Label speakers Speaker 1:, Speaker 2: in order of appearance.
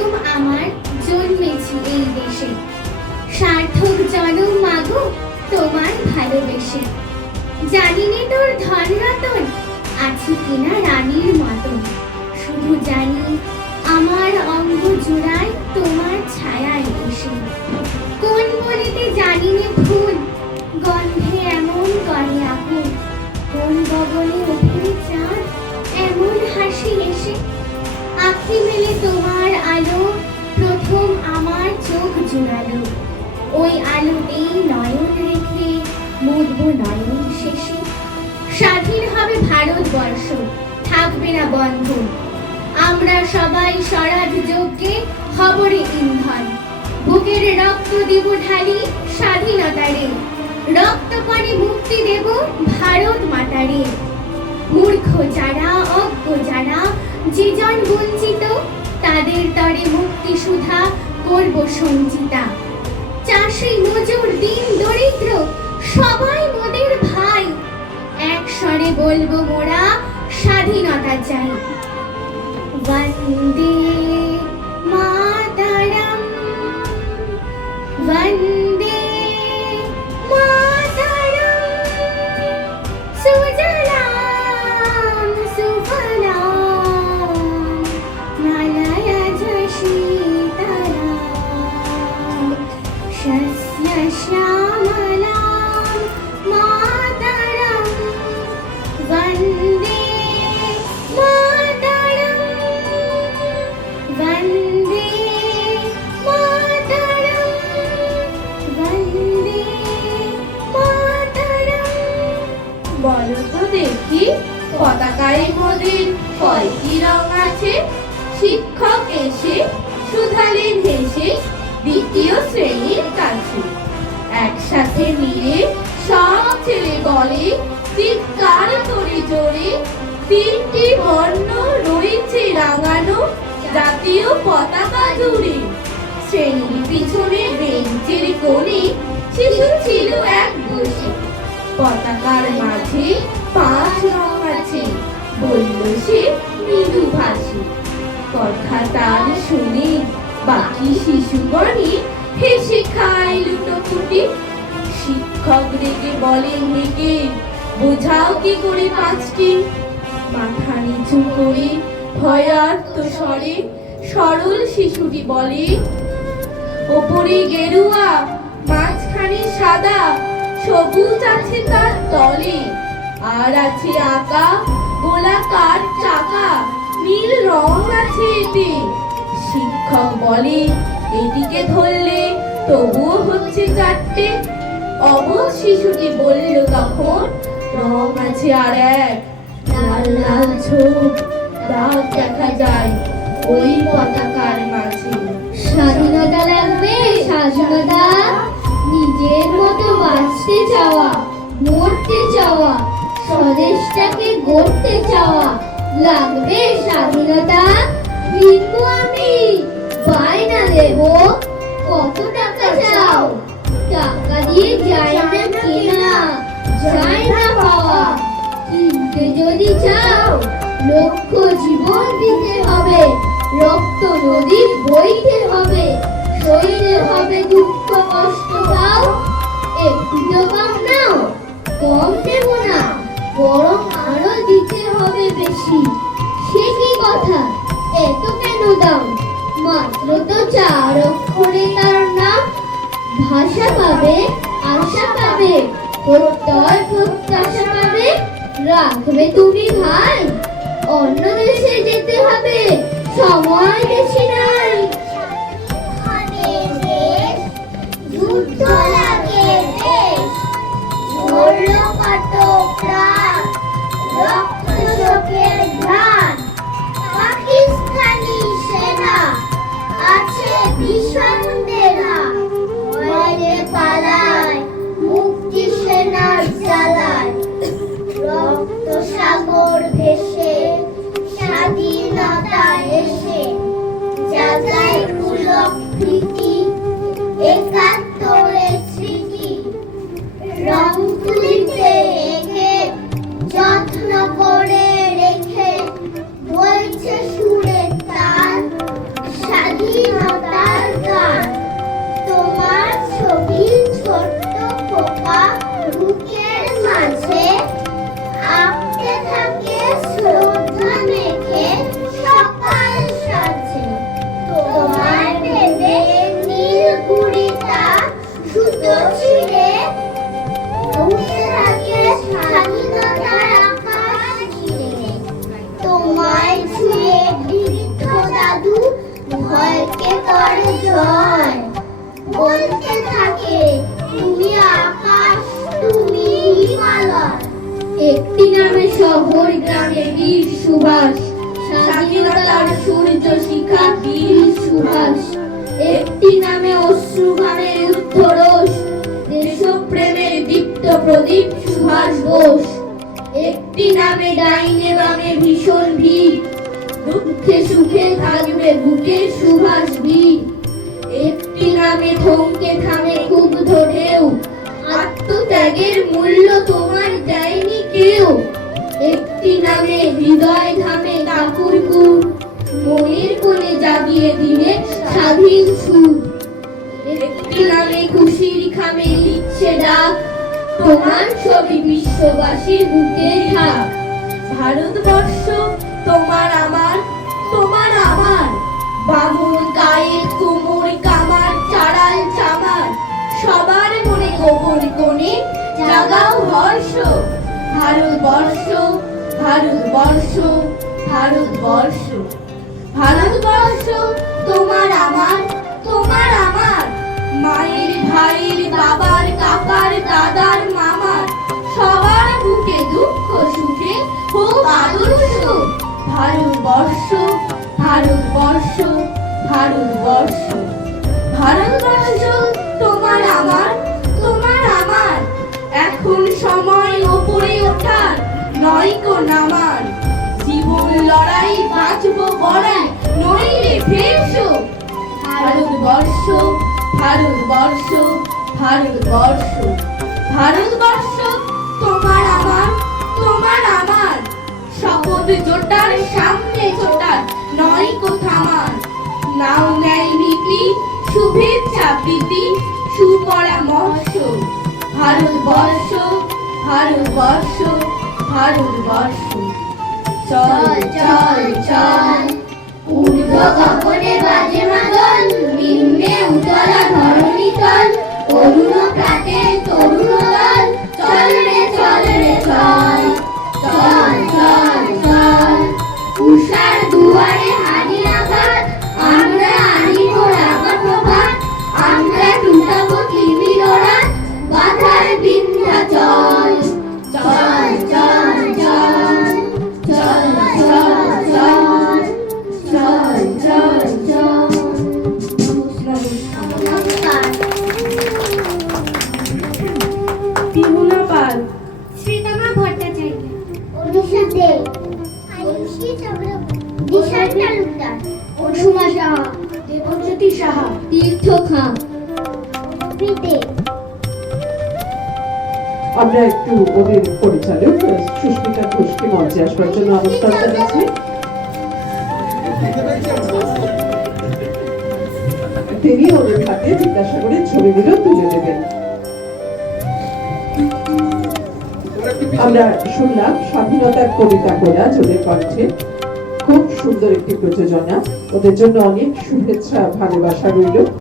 Speaker 1: জনম আমার জন্মেছি এই দেশে। সার্থক জনম মাগো তোমার ভালোবেসে। জানি নে তোর ধন রতন আছি কিনা রানীর মতন। শুধু জানি আমার অঙ্গ জোড়ায় তোমার ছায়ায় এসে। কোন বলিতে জানি নে ফুল গন্ধে এমন করে আগুন। কোন গগনে ওঠে চাঁদ, এমন হাসি এসে। আখি মেলে তোমার মুদব নয়ন শেষে স্বাধীন ভারতবর্ষ থাকবে না আমরা সবাই স্বরাজ যজ্ঞে ইন্ধন। বুকের রক্ত দেব ঢালি স্বাধীনতারে। রক্ত করে মুক্তি দেব ভারত মাতারে। মূর্খ যারা, অজ্ঞ যারা, যে জন বঞ্চিত, তাদের তরে মুক্তি সুধা করব সঞ্চিতা। চাষি মজুর দিন বন্দে
Speaker 2: মোদের কয়টি রং আছে? শিক্ষক এসে শুধালেন হেসে দ্বিতীয় শ্রেণির কাছে। একসাথে মিলে সব ছেলে বলে, চিৎকার করে জোরে, তিনটি বর্ণ রয়েছে রাঙানো জাতীয় পতাকা জুড়ে। শ্রেণির পিছনে বেঞ্চের কোণে শিশু ছিল এক বসে। পতাকার মাঝে পাঁচ রং আছে। বলল সে মৃদু ভাষী। কথা তার শুনে বাকি শিশুগণে হেসে খায় লুটোপুটি। শিক্ষক রেগে বলেন হেগে, বোঝাও কি করে পাঁচটি? মাথা নিচু করে ভয়ার্ত স্বরে সরল শিশুটি বলে, ওপরে গেরুয়া, মাঝখানে সাদা, সবুজ আছে তার তলে, আর আছে আঁকা গোলাকার চাকা, নীল রং আছে এতে। শিক্ষক বলে এটিকে ধরলে তবুও হচ্ছে চারটে। অবধ শিশুটি বলল তখন, রং আছে আর এক। লাল লাল ছোপ দাগ দেখা যায় ওই পতাকার মাঝে।
Speaker 1: স্বাধীনতা লাগবে, স্বাধীনতা। নিজের মতো বাঁচতে চাওয়া, মরতে চাওয়া স্বদেশটাকে গড়তে চাওয়া লাগবে স্বাধীনতা? কিনবো আমি। বায়না দেব। কত টাকা চাও? টাকা দিয়ে যায় না কেনা। যায় না পাওয়া। কিনতে যদি চাও, লক্ষ জীবন দিতে হবে। রক্ত নদী বইতে হবে। সইতে হবে দুঃখ কষ্ট পাও একটু কম নাও। কম দেব না। বরং আরও দিতে হবে বেশি। সে কি কথা? এত কেন দাম? মাত্র তো চার অক্ষরে তার নাম। ভাষা পাবে, আশা পাবে, প্রত্যয় প্রত্যাশা পাবে। রাখবে তুমি ভাই। অন্য দেশে যেতে হবে সময় প্রীতি একাত্তরের
Speaker 2: একটি নামে শহর, গ্রামে বীর সুভাষ। স্বাধীনতার সূর্য শিখা বীর সুভাষ। একটি নামে অশ্রুগানের উত্তরস দেশপ্রেমের দীপ্ত প্রদীপ সুভাষ বোস। একটি নামে ডাইনে বামে ভীষণ ভিড়। দুঃখে সুখে থাকবে বুকে সুভাষ বীর। একটি নামে থমকে থামে ক্ষুব্ধ ঢেউ। আত্মত্যাগের মূল্য তোমার দেয়নি কেউ একটি নামে, হৃদয় ধামে কাকুর কুর মনের কোণে জাগিয়ে দিলে স্বাধীন একটি নামে খুশির খামে লিখছে ডাক। তোমার ছবি বিশ্ববাসীর বুকে ভারতবর্ষ, তোমার আমার তোমার আমার। বামুন কায়ের কোমর, কামার, চাড়াল, চামার। সবার মনে গোপন কোণে জাগাও হর্ষ। ভারতবর্ষ ভারতবর্ষ ভারতবর্ষ। ভারতবর্ষ, তোমার আমার তোমার আমার। মায়ের, ভাইয়ের, বাবার, কাকার, দাদার, মামার। সবার বুকে দুঃখ, সুখে হোক আদর্শ ভারতবর্ষ ভারতবর্ষ ভারতবর্ষ। ভারতবর্ষ ভারতবর্ষ ভারতবর্ষ ভারতবর্ষ। ভারতবর্ষ, তোমার আমার তোমার আমার। শপথ জোটার সামনে জোটার, নয় কোথামার নাও নেয় নীতি শুভেচ্ছা প্রীতি, সুপরামর্শ। ভারতবর্ষ ভারতবর্ষ ভারতবর্ষ। চল চল চল। ঊর্ধ্ব গগনে বাজে মাদল নিম্নে তরুণ চল রে চল রে চল।
Speaker 1: তালুকদার অনুমা সাহা দেবজ্যোতি সাহা
Speaker 2: তীর্থ খাঁ
Speaker 1: প্রীতে।
Speaker 3: আমরা একটু ওদের পরিচালক সুস্মিতা ঘোষকে মঞ্চে আসবার জন্য আমন্ত্রণ জানাচ্ছি। তিনি ওদের হাতে বিদ্যাসাগরের ছবিগুলো তুলে দেবেন। আমরা শুনলাম স্বাধীনতার কবিতা পড়া ওদের কণ্ঠে। খুব সুন্দর একটি প্রযোজনা। ওদের জন্য অনেক শুভেচ্ছা ভালোবাসা রইল।